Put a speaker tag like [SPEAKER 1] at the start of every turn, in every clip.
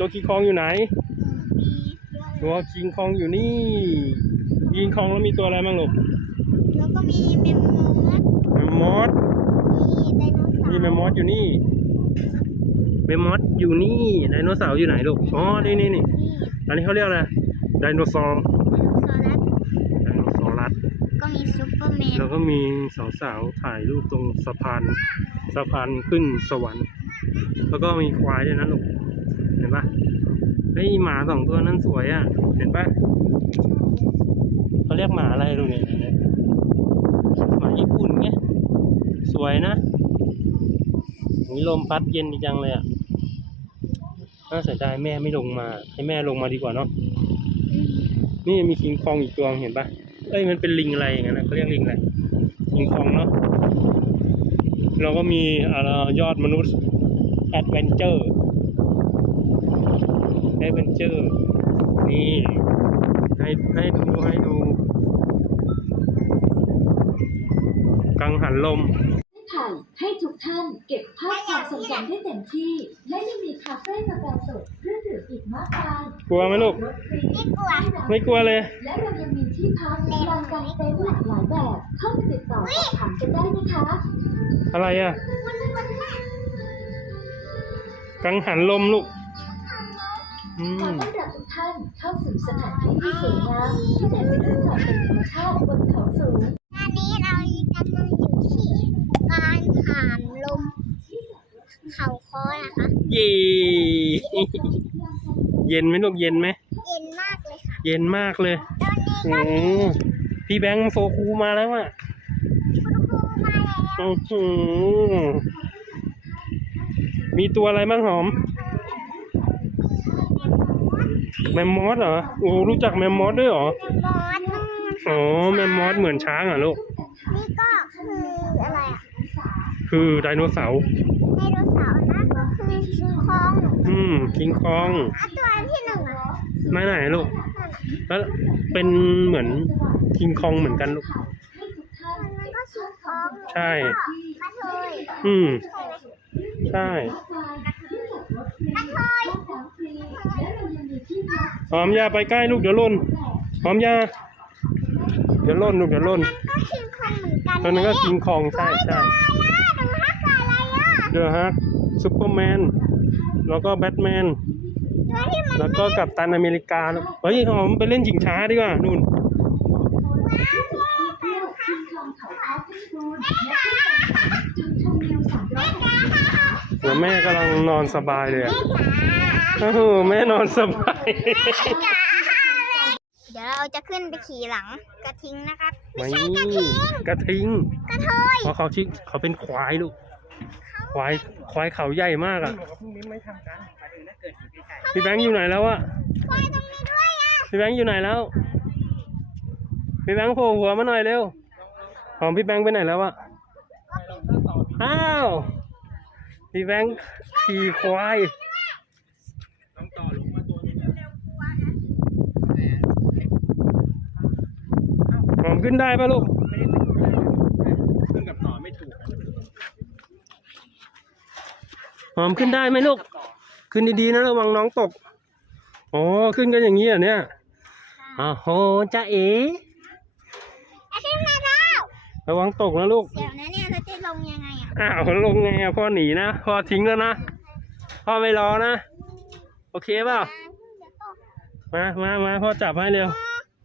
[SPEAKER 1] นี่ตัวคิงคองอยู่ไหน ตัวคิงคองอยู่นี่คิงคองแล้วมีตัวอะไรบ้างลูก
[SPEAKER 2] แล้วก็มีเมมโมส
[SPEAKER 1] แมมมอส
[SPEAKER 2] มีไดโนเสาร์
[SPEAKER 1] นี่แมมมอสอยู่นี่แมมมอสอยู่นี่ไดโนเสาร์อยู่ไหนลูกอ๋อนี่นี่นี่
[SPEAKER 2] นี่
[SPEAKER 1] อันนี้เขาเรียกอะไรไดโนเสาร์
[SPEAKER 2] ไดโนเสาร์รัส
[SPEAKER 1] ไดโนเสาร์รัส
[SPEAKER 2] ก็มีซูเปอร์แมน
[SPEAKER 1] แล้วก็มีสาวๆถ่ายรูปตรงสะพานสะพานขึ้นสวรรค์ แล้วก็มีควายด้วยนะลูก เห็นปะไอ้ยหมาสองตัวนั้นสวยอะ เห็นปะเขาเรียกหมาอะไรลูกเนี่ยเนี่ยหมาญี่ปุ่นไงสวยนะนี่ลมพัดเย็นจังเลยอะน่าเสียดายแม่ไม่ลงมา ให้แม่ลงมาดีกว่าเนาะนี่มีคิงคองอีกตัวเห็นปะเอ้ยมันเป็นลิงอะไรอย่างนั้นนะเขาเรียกลิงอะไรคิงคองเนาะเราก็มีอะไรยอดมนุษย์แอดเวนเจอร์ แอดเวนเจอร์ นี่ให้ให้ดูให้ดู กังหันลม
[SPEAKER 3] ถ่ายให้ทุกท่านเก็บภาพความทรงจำได้เต็มที่ และยังมีคาเฟ่กาแฟสดเครื่องดื่มอีกมากมาย
[SPEAKER 1] กลัวไหมลูก
[SPEAKER 3] รถฟรี
[SPEAKER 2] ไม่กลัว
[SPEAKER 1] ไม่กลัวเลย
[SPEAKER 3] และเรายังมีที่พักลานกางเต็นท์หลากหลายแบบ เข้ามาติดต่อสอบถามกันได้นะคะ
[SPEAKER 1] อะไรอะ กังหันลมลูก อื
[SPEAKER 3] ขอ
[SPEAKER 1] ม
[SPEAKER 3] ต้อนรับทุกท่านเข้าสู่สถานที่ที่สวยงามที่เต็มไปด้วยความเป็นธรรมชาติบนเขาสูง
[SPEAKER 2] ตอนนี้เรากำลังอยู่ที่การหามลมเขาคอนะคะ
[SPEAKER 1] เย่เย็นไหมลูกเย็นไหม
[SPEAKER 2] เย็นมากเลยค่ะ
[SPEAKER 1] เย็นมากเลย
[SPEAKER 2] ตอนนี้
[SPEAKER 1] โอ้โหพี่แบงค์โฟคูมาแล้วอะ
[SPEAKER 2] คุณครูมาแล้ว
[SPEAKER 1] โอ้โหมีตัวอะไรบ้างหอม แมมมอสเหรอโอ้รู้จักแมมมอสด้วยเหรอ
[SPEAKER 2] มอสนู่น
[SPEAKER 1] อ๋อแมมมอสเหมือนช้างเหรอลูก
[SPEAKER 2] นี่ก็คืออะไรอะ
[SPEAKER 1] คือไดโนเสาร์
[SPEAKER 2] ไดโนเสาร์นั่นก็คือคิงคอง
[SPEAKER 1] อืมคิงคอง
[SPEAKER 2] อะตัวที่หนึ่งอะ
[SPEAKER 1] ไม่ไหนลูกแล้วเป็นเหมือนคิงคองเหมือนกันลูก
[SPEAKER 2] มันก็คิงคอง
[SPEAKER 1] ใช่
[SPEAKER 2] ก็กระเทย
[SPEAKER 1] อืม
[SPEAKER 2] ใช่ไหม
[SPEAKER 1] ใช่
[SPEAKER 2] กระเทย
[SPEAKER 1] หอมยาไปใกล้ลูกเดี๋ยวหล่นหอมยาเดี๋ยวหล่นลูกเดี๋ยวหล่น
[SPEAKER 2] ก็คิงคองเหมือนกัน
[SPEAKER 1] ตอนนั้นก็คิงคองใช่ใช่
[SPEAKER 2] อะไรอะดูฮักอะไรอะ
[SPEAKER 1] เดอะฮักซูเปอร์แมนแล้วก็แบทแมน
[SPEAKER 2] ตัวที่มัน
[SPEAKER 1] แล้วก็กัปตันอเมริกาลูกเฮ้ยหอมไปเล่นจิงช้าดีกว่านู่นเดี๋ยวแม่กำลังนอนสบายเลยอะ โอ้โหแม่นอนสบาย
[SPEAKER 2] เดี๋ยวเราจะขึ้นไปขี่หลังกระทิงนะครับไม่
[SPEAKER 1] ไม่
[SPEAKER 2] ใช่กระทิง
[SPEAKER 1] กระทิง
[SPEAKER 2] กระเทย
[SPEAKER 1] เพราะเขาชิเขาเป็นควายลูกควายควายเขาใหญ่มากอะพี่แบงค์อยู่ไหนแล้วอะ
[SPEAKER 2] ควายตรงนี้ด้วยอะ
[SPEAKER 1] พี่แบงค์อยู่ไหนแล้วพี่แบงค์โผล่หัวมาหน่อยเร็วหอมพี่แบงค์ไปไหนแล้วอะอ้าวพี่แบงค์ขี่ควาย หอม ขึ้นได้ปะลูก
[SPEAKER 4] ขึ้นกับต่อไม่ถูก
[SPEAKER 1] หอมขึ้นได้ไหมลูก ขึ้นดีๆนะระวังน้องตก อ๋อ ขึ้นกันอย่างนี้เหรอะเนี่ยอ้าวโหจ้าเอ๋
[SPEAKER 2] ไอ้ขึ้นมาแล้ว
[SPEAKER 1] ระวังตกนะลูก
[SPEAKER 2] เดี๋ยวนะเนี่ยเราจะลงยังไงอะ
[SPEAKER 1] อ้าวลงไงอะพ่อหนีนะ พ่อทิ้งแล้วนะ พ่อไม่รอนะ โอเคเปล่ามา มา มา พ่อจับให้เร็ว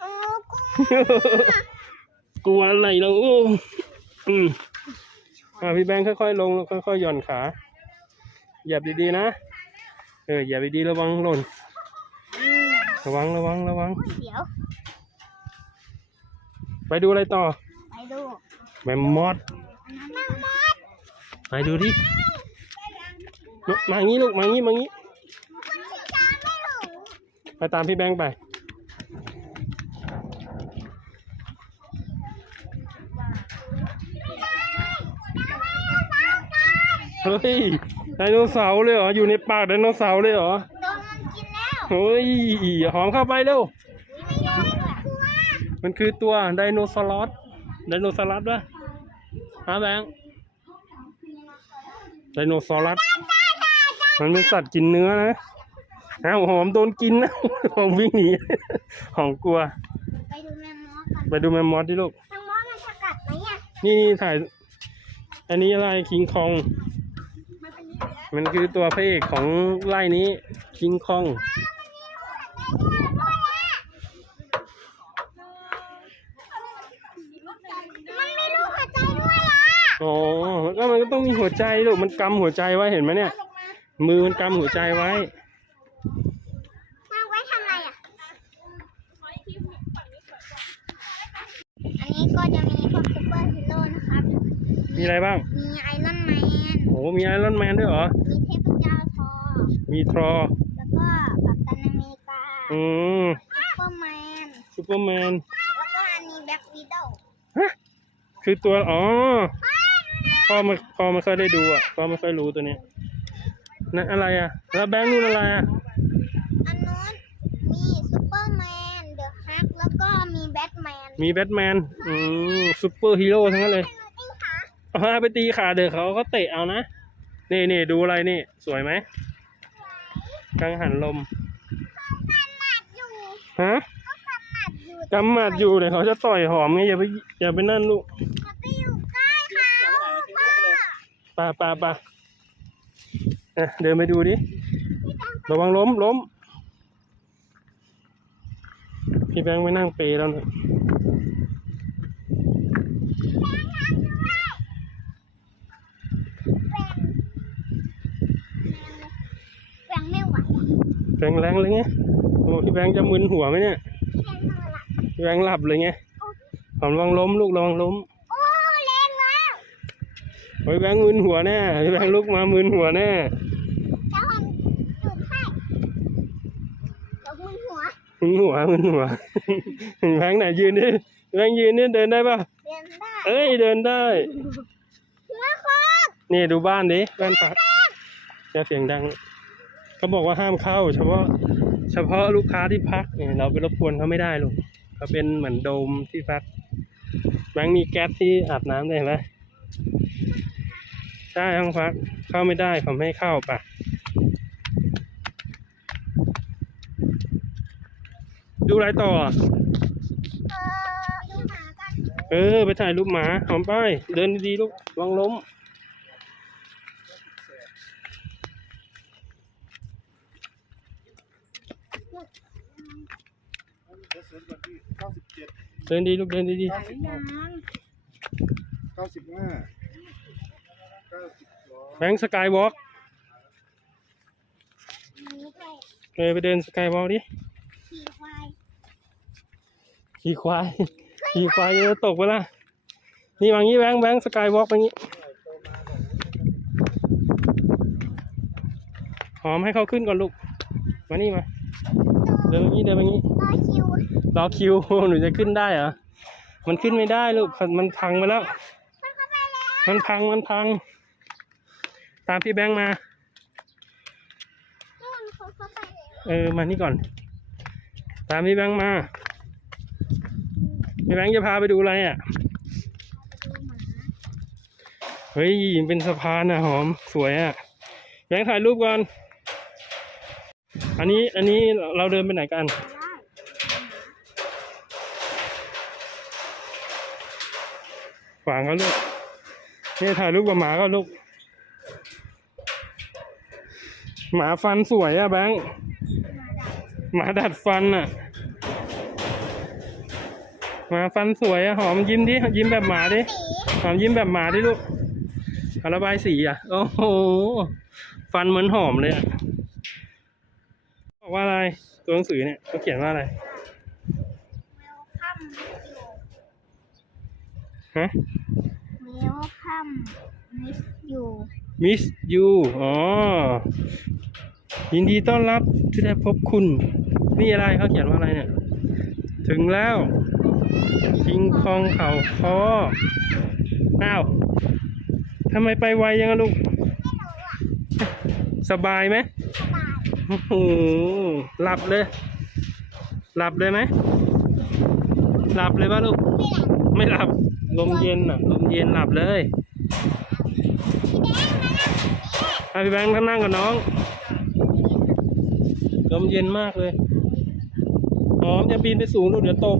[SPEAKER 2] โอ้กู
[SPEAKER 1] กลัวอะไรเราอืมอ่าพี่แบงค์ค่อยๆลงค่อยๆหย่อนขาเหยียบดีๆนะ เออเหยียบดีๆระวังหล่น ระวังระวังระวัง
[SPEAKER 2] เดี๋ยว
[SPEAKER 1] ไปดูอะไรต่อ
[SPEAKER 2] ไปดู
[SPEAKER 1] แมมมอส
[SPEAKER 2] นั่งมอส
[SPEAKER 1] ไปดูดิมาอย่างนี้ลูกมาอย่างนี้มาอย่างนี้
[SPEAKER 2] คุณชิจาไม่รู้
[SPEAKER 1] ไปตามพี่แบงค์ไป เฮ้ยไดโนเสาร์เลยเหรอ อยู่ในปากไดโนเสาร์เลยเหรอ
[SPEAKER 2] โดนมันกินแล้ว
[SPEAKER 1] เฮ้ยหอมเข้าไปเร็ว
[SPEAKER 2] ไม่ได้ไม่กลัว
[SPEAKER 1] มันคือตัวไดโนเสาร์ไดโนเสาร์ปะฮะแบงค์ไดโนเสาร์มันเป็นสัตว์กินเนื้อนะ
[SPEAKER 2] ไอ้า
[SPEAKER 1] วหอมโดนกินนะหอมวิ่งหนีหอมกลัว
[SPEAKER 2] ไปดูแมมมอสกัน
[SPEAKER 1] ไปดูแมมมอสดิลูก
[SPEAKER 2] แมมมอสมันจะกัดไหมอะ
[SPEAKER 1] นี่ถ่าย อันนี้อะไรคิงคอง
[SPEAKER 2] มันเป็นยังไง
[SPEAKER 1] มันคือตัวพระเอกของไล่นี้ คิงคอง
[SPEAKER 2] มันมีรูปหัวใจด้วยอะ
[SPEAKER 1] อ๋อก็มันก็ต้องมีหัวใจลูกมันกำหัวใจไว้เห็นไหมเนี่ย มือมันกำหัวใจไว้
[SPEAKER 2] มาไว้ทำอะไรอะ อันนี้ก็จะมีพวกซูเปอร์ฮีโร่นะครับ
[SPEAKER 1] มีอะไรบ้าง
[SPEAKER 2] มีไอรอนแมน
[SPEAKER 1] โอ้มีไอรอนแมนด้วยเหรอ
[SPEAKER 2] มีเทพเจ้าทอ
[SPEAKER 1] มีทรอ
[SPEAKER 2] แล้วก็กัปตันอเมริกา
[SPEAKER 1] อืม
[SPEAKER 2] ซูเปอร์แมน
[SPEAKER 1] ซูเปอร์แมน
[SPEAKER 2] แล้วก็อันนี้แบ็ควิดโด
[SPEAKER 1] ฮะ คือตัว อ๋อ พ่อไม่พ่อไม่เคยได้ดูอะ พ่อไม่เคยรู้ตัวเนี้ยนั่นอะไรอะ แล้วแบงค์นู่นอะไรอะ
[SPEAKER 2] อันนู้นมีซูเปอร์แมน เดอะฮัก แล้วก็มีแบทแมน
[SPEAKER 1] มีแบทแมน อืมซูเปอร์ฮีโร่ทั้งนั้นเลย
[SPEAKER 2] จริงค่ะ
[SPEAKER 1] เอาไปตีขาเดี๋ยวเขาก็เตะเอานะ นี่นี่ดูอะไรนี่ สวยไหม กังหันลม
[SPEAKER 2] กำหมัดอยู่
[SPEAKER 1] ฮะ
[SPEAKER 2] เขากำหมัดอยู่
[SPEAKER 1] กำหมัดอยู่เดี๋ยวเขาจะต่อยหอมไงอย่าไปอย่าไปนั่นลูก
[SPEAKER 2] เขาไปอยู่ใกล้เขาพ่อ
[SPEAKER 1] ป่าป่าป่าอะเดินไปดูดิ ระวังล้มล้ม พี่แบงค์ไม่นั่งเปรย์แล้วนะ
[SPEAKER 2] แหวงไม่ไหว
[SPEAKER 1] แบ งค์แรงเลยไงโอ้พี่แบงค์จะมึนหัวไหมเนี่ย
[SPEAKER 2] แรงมาละ
[SPEAKER 1] พี่แบงค์หลับเลยไงหอมระวังล้มลูกระวังล้ม
[SPEAKER 2] โอ้แรงแล้ว
[SPEAKER 1] โอ้ยแบงค์มึนหัวแน่พี่แบงค์ลุกมามึนหัวแน่
[SPEAKER 2] จะทำจุดให้ตบมือหัว
[SPEAKER 1] มึนหัวมึนหัวแบงค์ไหนยืนดิแบงค์ยืนนี่เดินได้ปะ
[SPEAKER 2] เรียนได้
[SPEAKER 1] เอ้ยเดินได้
[SPEAKER 2] แล้วครบ
[SPEAKER 1] นี่ดูบ้านดิบ้านพักอย่าเสียงดัง เขาบอกว่าห้ามเข้า เฉพาะเฉพาะลูกค้าที่พักเนี่ยเราไปรบกวนเขาไม่ได้ลูกเขาเป็นเหมือนโดมที่พักแบงค์มีแก๊สที่อาบน้ำได้เห็นไหมใช่ห้องพักเข้าไม่ได้เขาไม่ให้เข้าปะดูอะไรต่ออะ
[SPEAKER 2] เออดูหมากัน
[SPEAKER 1] เออ ไปถ่ายรูปหมาหอมไป เดินดีๆลูกลองล้ม
[SPEAKER 4] ก้าสิบเจ็ด
[SPEAKER 1] เดินดีลูกเดินดี
[SPEAKER 2] ยัง
[SPEAKER 4] เก้าสิบห้าเก้าสิบสอง
[SPEAKER 1] ๆแบงค์สกายวอล์ก
[SPEAKER 2] นี่ไป
[SPEAKER 1] เออไปเดินสกายวอล์กดิ
[SPEAKER 2] ขี่ควาย
[SPEAKER 1] ขี่ควายขี่ควายจะตกไปละนี่วางงี้แบงค์แบงค์สกายวอล์กไปงี้หอมให้เขาขึ้นก่อนลูก มานี่มา เดินไปงี้เดินไปงี้
[SPEAKER 2] รอคิว
[SPEAKER 1] รอคิวหนูจะขึ้นได้เหรอมันขึ้นไม่ได้ลูกมันพังไปแล้ว
[SPEAKER 2] มันเข้าไปแล้ว
[SPEAKER 1] มันพังมันพัง ตามพี่แบงค์มา
[SPEAKER 2] นู่นเขาเข้าไปแล้ว
[SPEAKER 1] เออมานี่ก่อน ตามพี่แบงค์มาพี่แบงค์จะพาไปดูอะไรอะ
[SPEAKER 2] ดูหมา
[SPEAKER 1] เฮ้ยเป็นสะพานอะหอมสวยอะแบงค์ถ่ายรูปก่อน อันนี้อันนี้เราเดินไปไหนกัน ขวางเขาลูกนี่ถ่ายรูปกับหมาก็ลูก หมาฟันสวยอะแบงค์หมาดัดฟันอะหมาฟันสวยอะหอมยิ้มดิยิ้มแบบหมาดิหอมยิ้มแบบหมาดิลูกอาระบายสีอะโอ้โห ฟันเหมือนหอมเลยอะ ว่าอะไร ตัวหนังสือเนี่ยเขาเขียนว่าอะไร
[SPEAKER 2] เวลคัมอยู่
[SPEAKER 1] ฮะ
[SPEAKER 2] เวลคัมมิสอยู่
[SPEAKER 1] Miss you อ๋อ ยินดีต้อนรับที่ได้พบคุณ นี่อะไรเขาเขียนว่าอะไรเนี่ย ถึงแล้ว คิงคองเขาคออ้าวทำไมไปไวยังอะลูก สบายไหม
[SPEAKER 2] สบาย
[SPEAKER 1] โอ้โหหลับเลย หลับเลยไหมหลับเลยป่ะลูก
[SPEAKER 2] ไม่หลับ
[SPEAKER 1] ไม่หลับลมเย็นอะลมเย็นหลับเลย
[SPEAKER 2] พี่แดงมาแล้วนี่
[SPEAKER 1] ให้พี่แบงค์ท่านนั่งกับน้องลมเย็นมากเลยหอมจะปีนไปสูงดูเดี๋ยวตก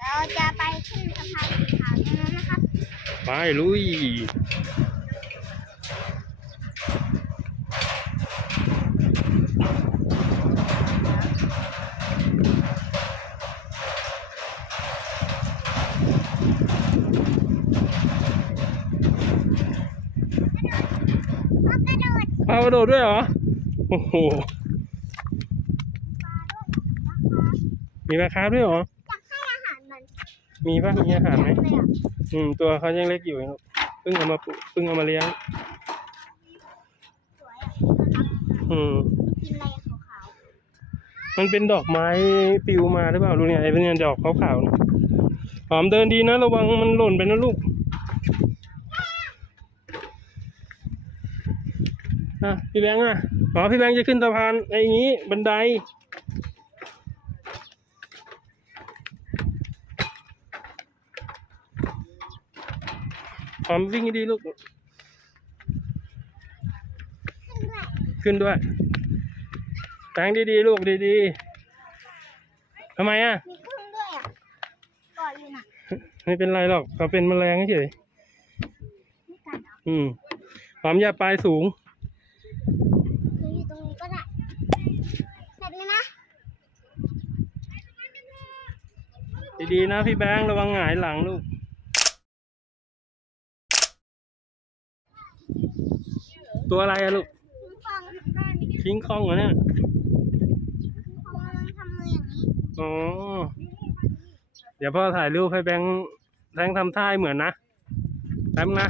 [SPEAKER 2] เราจะไปขึ้นสะพานสีขาวตรงนั้นนะครับ
[SPEAKER 1] ไปลุย
[SPEAKER 2] ก็กระโดด
[SPEAKER 1] พากระโดดด้วยเหรอ โอ้โห มีปลาคาร์ฟด้วยเหรอ
[SPEAKER 2] อยากให้อาหารมัน
[SPEAKER 1] มีปะมีอาหารไหม
[SPEAKER 2] เลยอะ
[SPEAKER 1] อืมตัวเขายังเล็กอยู่ลูกเพิ่งเอามาปลูกเพิ่งเอามาเลี้ยง
[SPEAKER 2] สวยอะนะครับ
[SPEAKER 1] อืม
[SPEAKER 2] กินอะไรขาว
[SPEAKER 1] มันเป็นดอกไม้ปลิวมาหรือเปล่าดูเนี่ยไอ้เป็นเนี่ยดอกขาวๆเนี่ยหอมเดินดีนะ ระวังมันหล่นไปนะลูก อะพี่แบงค์อะอ๋อพี่แบงค์จะขึ้นสะพานไอ้นี้บันไดหอมวิ่งให้ดีลูก
[SPEAKER 2] ๆขึ้นด้วย
[SPEAKER 1] ขึ้นด้วยแบงค์ดีๆลูกดีๆทำไมอะ
[SPEAKER 2] มีกุ้งด้วยอะเกาะอยู่น่ะ
[SPEAKER 1] ไม่เป็นไรหรอกเขาเป็นแมลงเฉย
[SPEAKER 2] ไม่กัดเหรอ
[SPEAKER 1] อืมความอย่าปลายสูง
[SPEAKER 2] หรืออยู่ตรงนี้ก็ได้เสร็จไหมนะ
[SPEAKER 1] ดีๆนะพี่แบงค์ระวังหงายหลังลูก ตัวอะไรอะลูก
[SPEAKER 2] ทิ้งฟองได้ไหม
[SPEAKER 1] คิงคองเหรอเนี่ย
[SPEAKER 2] ทิ้งฟองมันทำมืออย่างนี้
[SPEAKER 1] อ๋อ เดี๋ยวพ่อถ่ายรูปให้แบงค์แบงค์ทำท่าให้เหมือนนะแป๊บนะ